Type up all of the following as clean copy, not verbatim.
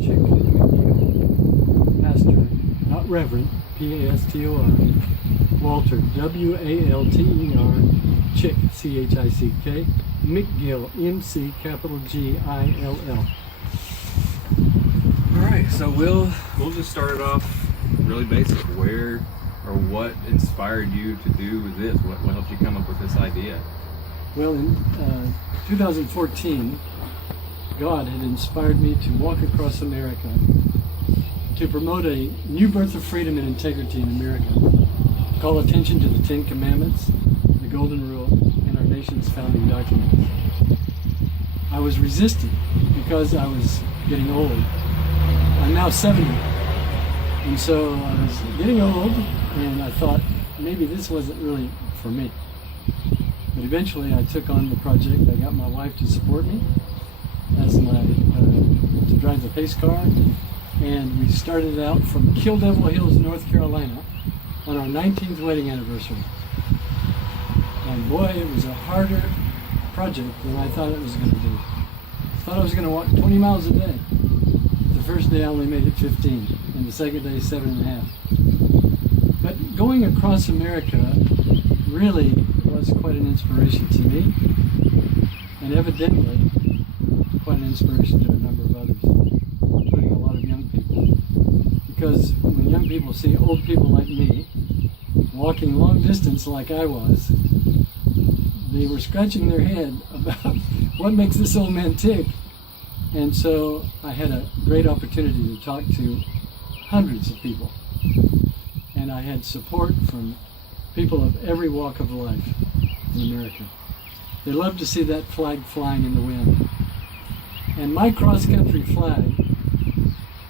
Chick Pastor, not Reverend, P-A-S-T-O-R, Walter, W-A-L-T-E-R, Chick, C-H-I-C-K, McGill, M-C, capital G-I-L-L. All right, so we'll just start it off really basic. Where or what inspired you to do this? What helped you come up with this idea? Well, in 2014, God had inspired me to walk across America to promote a new birth of freedom and integrity in America, call attention to the Ten Commandments, the Golden Rule, and our nation's founding documents. I was resistant because I was getting old. I'm now 70, and so I was getting old, and I thought maybe this wasn't really for me. But eventually I took on the project. I got my wife to support me as to drive the pace car, and we started out from Kill Devil Hills, North Carolina on our 19th wedding anniversary. And boy, it was a harder project than I thought it was going to be. I thought I was going to walk 20 miles a day. The first day I only made it 15, and the second day 7.5. But going across America really was quite an inspiration to me, and evidently quite an inspiration to a number of others, including a lot of young people. Because when young people see old people like me walking long distance like I was, they were scratching their head about what makes this old man tick. And so I had a great opportunity to talk to hundreds of people. And I had support from people of every walk of life in America. They loved to see that flag flying in the wind. And my cross-country flag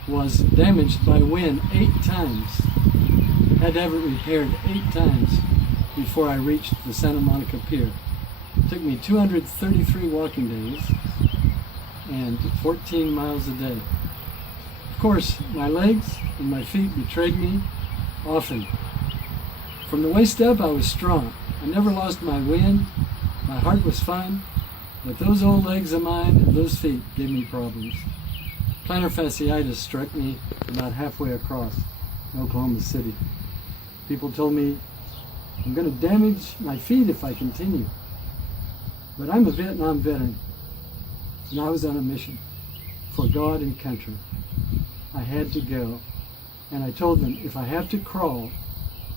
was damaged by wind 8 times. Had to have it repaired 8 times before I reached the Santa Monica Pier. It took me 233 walking days and 14 miles a day. Of course, my legs and my feet betrayed me often. From the waist up, I was strong. I never lost my wind. My heart was fine. But those old legs of mine and those feet gave me problems. Plantar fasciitis struck me about halfway across Oklahoma City. People told me I'm going to damage my feet if I continue. But I'm a Vietnam veteran, and I was on a mission for God and country. I had to go, and I told them if I have to crawl,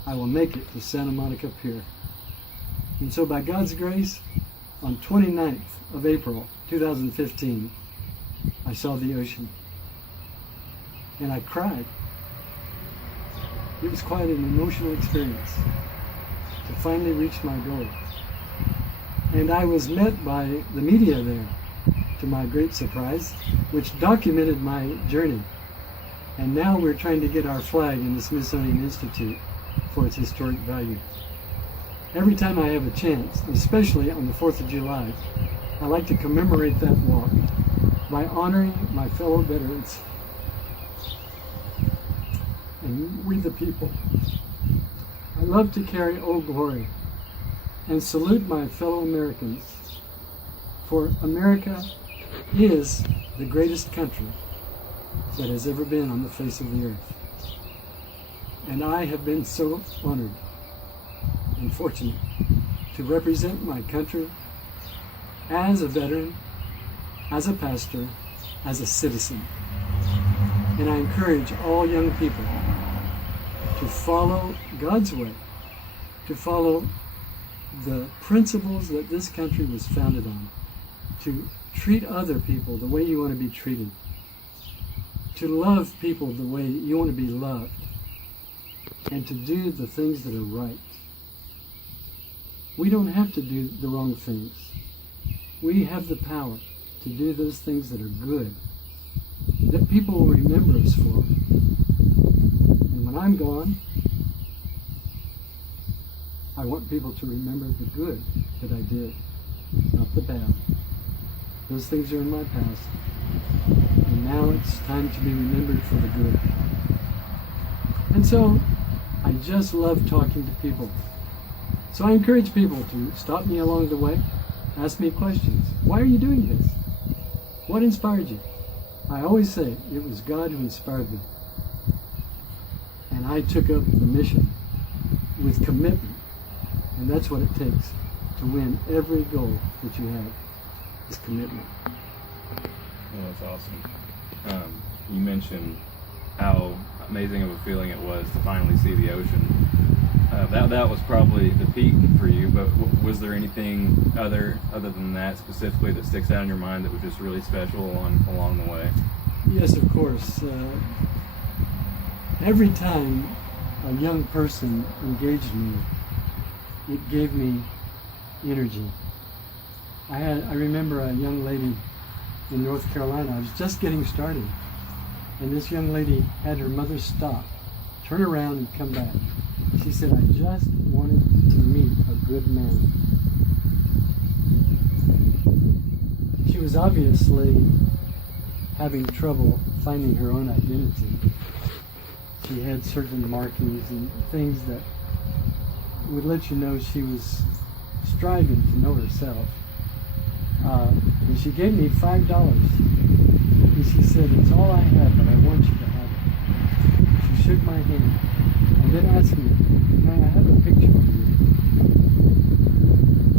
I will make it to Santa Monica Pier. And so by God's grace, on 29th of April 2015, I saw the ocean. And I cried. It was quite an emotional experience to finally reach my goal. And I was met by the media there, to my great surprise, which documented my journey. And now we're trying to get our flag in the Smithsonian Institute for its historic value. Every time I have a chance, especially on the 4th of July, I like to commemorate that walk by honoring my fellow veterans and we the people. I love to carry Old Glory and salute my fellow Americans, for America is the greatest country that has ever been on the face of the earth. And I have been so honored and fortunate to represent my country as a veteran, as a pastor, as a citizen. And I encourage all young people to follow God's way, to follow the principles that this country was founded on, to treat other people the way you want to be treated, to love people the way you want to be loved, and to do the things that are right. We don't have to do the wrong things. We have the power to do those things that are good, that people will remember us for. And when I'm gone, I want people to remember the good that I did, not the bad. Those things are in my past, and now it's time to be remembered for the good. And so, I just love talking to people. So I encourage people to stop me along the way, ask me questions. Why are you doing this? What inspired you? I always say it was God who inspired me. And I took up the mission with commitment. And that's what it takes to win every goal that you have, is commitment. Well, that's awesome. You mentioned how amazing of a feeling it was to finally see the ocean. That was probably the peak for you, but was there anything other than that specifically that sticks out in your mind that was just really special along the way? Yes, of course. Every time a young person engaged me, it gave me energy. I remember a young lady in North Carolina. I was just getting started, and this young lady had her mother stop, turn around, and come back. She said, "I just wanted to meet a good man." She was obviously having trouble finding her own identity. She had certain markings and things that would let you know she was striving to know herself. And she gave me $5. And she said, "It's all I have, but I want you to have it." She shook my hand and then asked me, "May I have a picture of you?"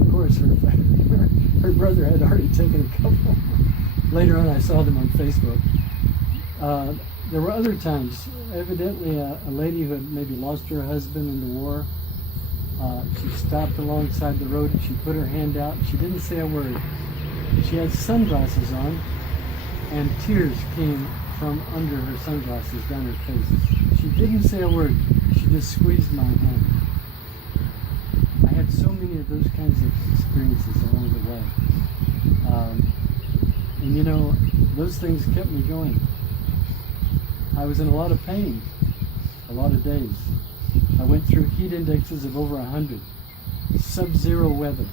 Of course, her brother had already taken a couple. Later on, I saw them on Facebook. There were other times, evidently a lady who had maybe lost her husband in the war. She stopped alongside the road and she put her hand out. She didn't say a word. She had sunglasses on, and tears came from under her sunglasses down her face. She didn't say a word. She just squeezed my hand. I had so many of those kinds of experiences along the way. And you know, those things kept me going. I was in a lot of pain, a lot of days. I went through heat indexes of over 100, sub-zero weather,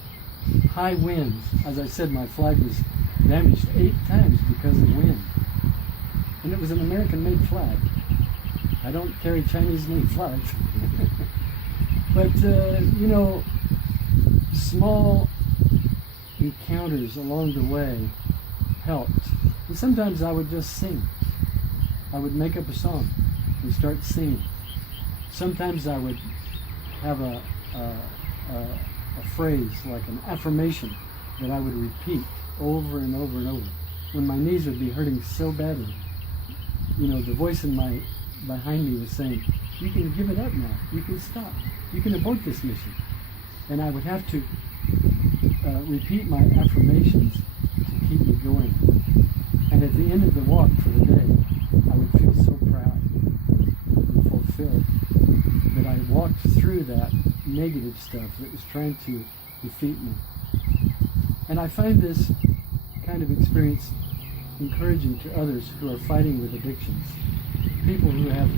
high winds. As I said, my flag was damaged 8 times because of wind. And it was an American-made flag. I don't carry Chinese-made flags. But, you know, small encounters along the way helped. And sometimes I would just sing. I would make up a song and start singing. Sometimes I would have a phrase, like an affirmation, that I would repeat over and over and over. When my knees would be hurting so badly, you know, the voice behind me was saying, "You can give it up now. You can stop. You can abort this mission." And I would have to repeat my affirmations to keep me going. And at the end of the walk for the day, I would feel so proud and fulfilled that I walked through that negative stuff that was trying to defeat me. And I find this kind of experience encouraging to others who are fighting with addictions. People who have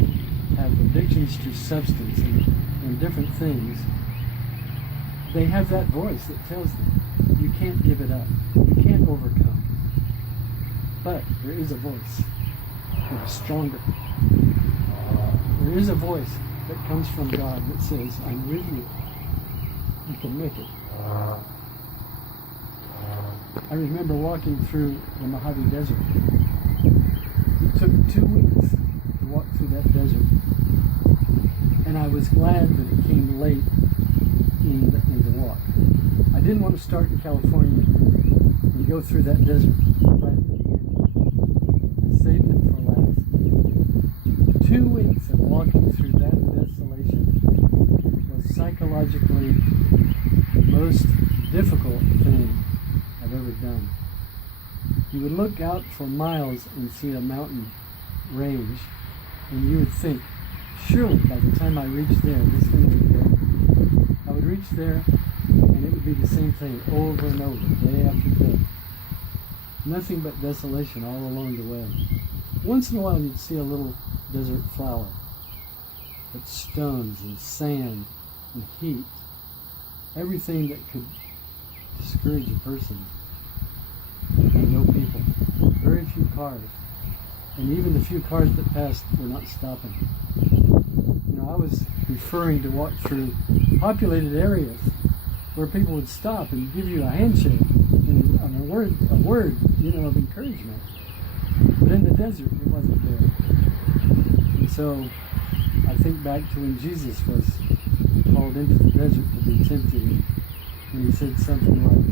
addictions to substance and different things, they have that voice that tells them, you can't give it up, you can't overcome. But there is a voice that is stronger. There is a voice that comes from God that says, I'm with you. You can make it. I remember walking through the Mojave Desert. It took 2 weeks to walk through that desert. And I was glad that it came late in the walk. I didn't want to start in California and go through that desert right at the beginning. I saved it for last. 2 weeks of walking through that desolation was psychologically the most difficult thing I've ever done. You would look out for miles and see a mountain range, and you would think, surely by the time I reach there, this thing would go. I would reach there, and it would be the same thing over and over, day after day. Nothing but desolation all along the way. Once in a while, you'd see a little desert flower, but stones and sand and heat, everything that could discourage a person. And no people, very few cars, and even the few cars that passed were not stopping. You know, I was preferring to walk through populated areas where people would stop and give you a handshake and a word, you know, of encouragement. But in the desert, it wasn't there. And so I think back to when Jesus was called into the desert to be tempted, and he said something like,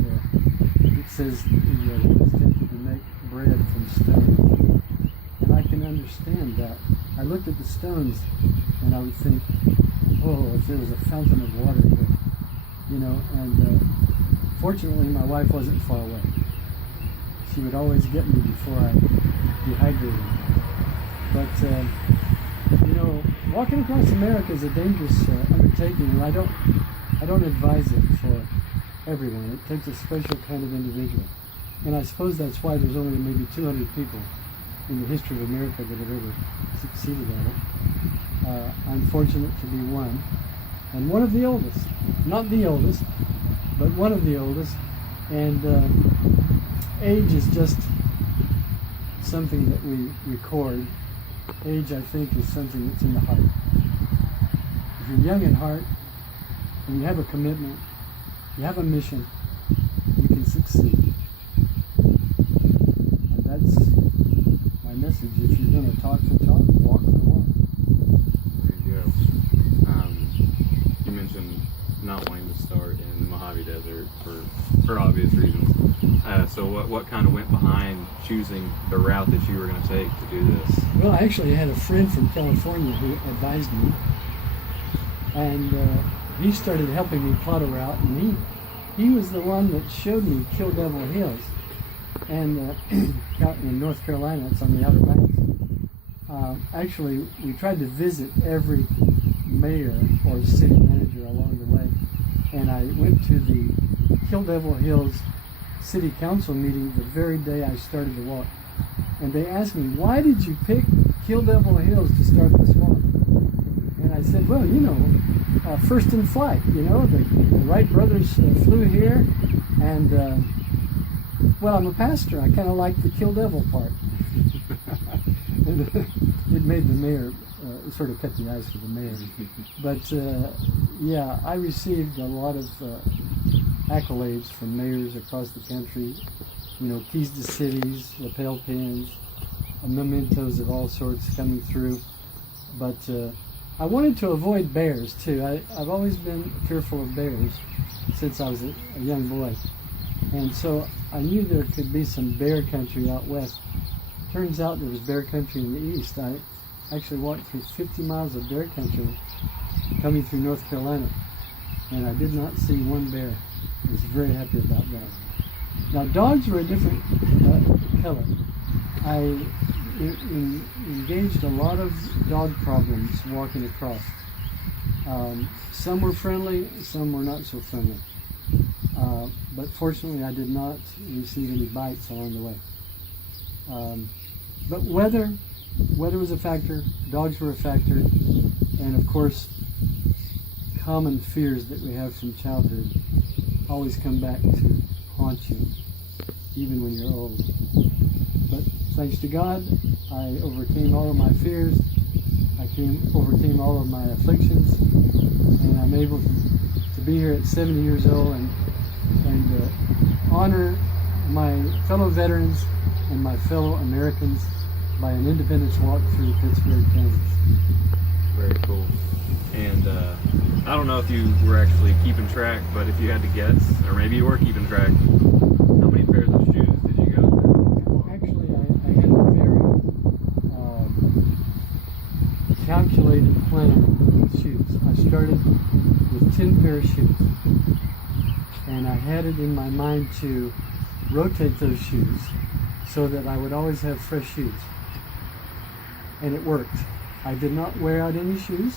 it says he was tempted to make bread from stones. And I can understand that. I looked at the stones and I would think, oh, if there was a fountain of water here, you know, and fortunately my wife wasn't far away. She would always get me before I dehydrated. But, you know, walking across America is a dangerous undertaking, and I don't advise it for everyone. It takes a special kind of individual. And I suppose that's why there's only maybe 200 people in the history of America that have ever succeeded at it. I'm fortunate to be one, and one of the oldest. Not the oldest, but one of the oldest. And age is just something that we record. Age, I think, is something that's in the heart. If you're young in heart, and you have a commitment, you have a mission, you can succeed. And that's my message. If you're going to talk the talk, walk the walk. There you go. You mentioned not wanting to start in the Mojave Desert for obvious reasons. So what kind of went behind choosing the route that you were going to take to do this? Well, I actually had a friend from California who advised me, and he started helping me plot a route, and he was the one that showed me Kill Devil Hills, and in North Carolina. It's on the Outer Banks. Actually, we tried to visit every mayor or city manager along the way, and I went to the Kill Devil Hills City Council meeting the very day I started the walk, and they asked me, why did you pick Kill Devil Hills to start this walk? And I said, well, you know, first in flight, you know, the Wright brothers flew here, and well, I'm a pastor, I kind of like the Kill Devil part. And, it made the mayor, sort of cut the ice for the mayor. But yeah, I received a lot of accolades from mayors across the country, you know, keys to cities, lapel pins, mementos of all sorts coming through. But I wanted to avoid bears too. I've always been fearful of bears since I was a young boy. And so I knew there could be some bear country out west. Turns out there was bear country in the east. I actually walked through 50 miles of bear country coming through North Carolina, and I did not see one bear. I was very happy about that. Now, dogs were a different color. I engaged a lot of dog problems walking across. Some were friendly, some were not so friendly. But fortunately, I did not receive any bites along the way. But weather was a factor, dogs were a factor, and of course, common fears that we have from childhood always come back to haunt you, even when you're old. But thanks to God, I overcame all of my fears, overcame all of my afflictions, and I'm able to be here at 70 years old and honor my fellow veterans and my fellow Americans by an Independence walk through Pittsburg, Kansas. Very cool. And I don't know if you were actually keeping track, but if you had to guess, or maybe you were keeping track, how many pairs of shoes did you go through? Actually, I had a very calculated plan with shoes. I started with 10 pair of shoes, and I had it in my mind to rotate those shoes so that I would always have fresh shoes. And it worked. I did not wear out any shoes.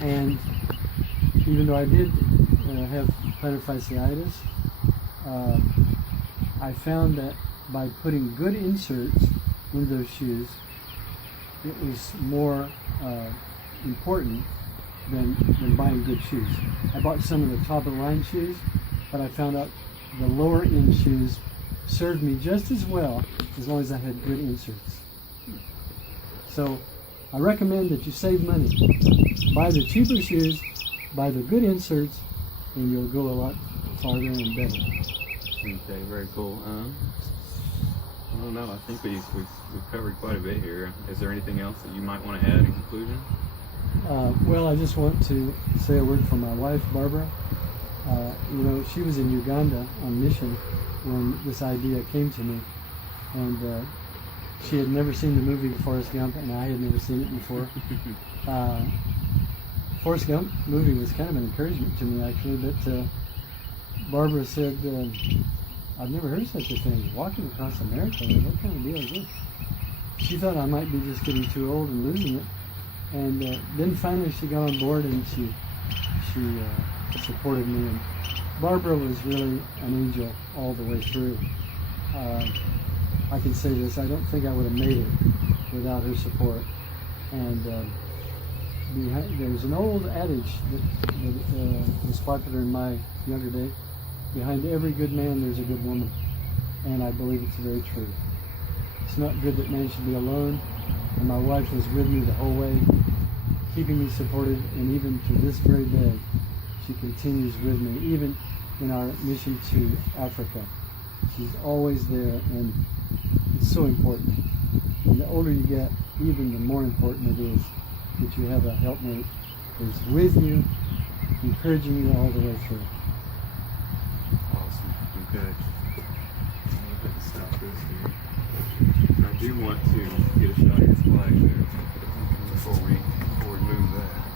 And even though I did have plantar fasciitis, I found that by putting good inserts in those shoes, it was more important than buying good shoes. I bought some of the top of the line shoes, but I found out the lower end shoes served me just as well as long as I had good inserts. So I recommend that you save money. Buy the cheaper shoes, buy the good inserts, and you'll go a lot farther and better. Okay, very cool. I don't know. I think we've covered quite a bit here. Is there anything else that you might want to add in conclusion? Well, I just want to say a word for my wife, Barbara. You know, she was in Uganda on mission when this idea came to me, and she had never seen the movie Forrest Gump, and I had never seen it before. Forrest Gump movie was kind of an encouragement to me, actually, but Barbara said, I've never heard of such a thing, walking across America, what kind of deal is this? She thought I might be just getting too old and losing it, and then finally she got on board and she supported me, and Barbara was really an angel all the way through. I can say this, I don't think I would have made it without her support. And there's an old adage that was popular in my younger day: behind every good man there's a good woman. And I believe it's very true. It's not good that man should be alone, and my wife was with me the whole way, keeping me supported, and even to this very day she continues with me, even in our mission to Africa. She's always there, and it's so important. And the older you get, even the more important it is that you have a helpmate who's with you, encouraging you all the way through. Awesome. Okay. I'm going to stop this here. I do want to get a shot of your flag there before we move that.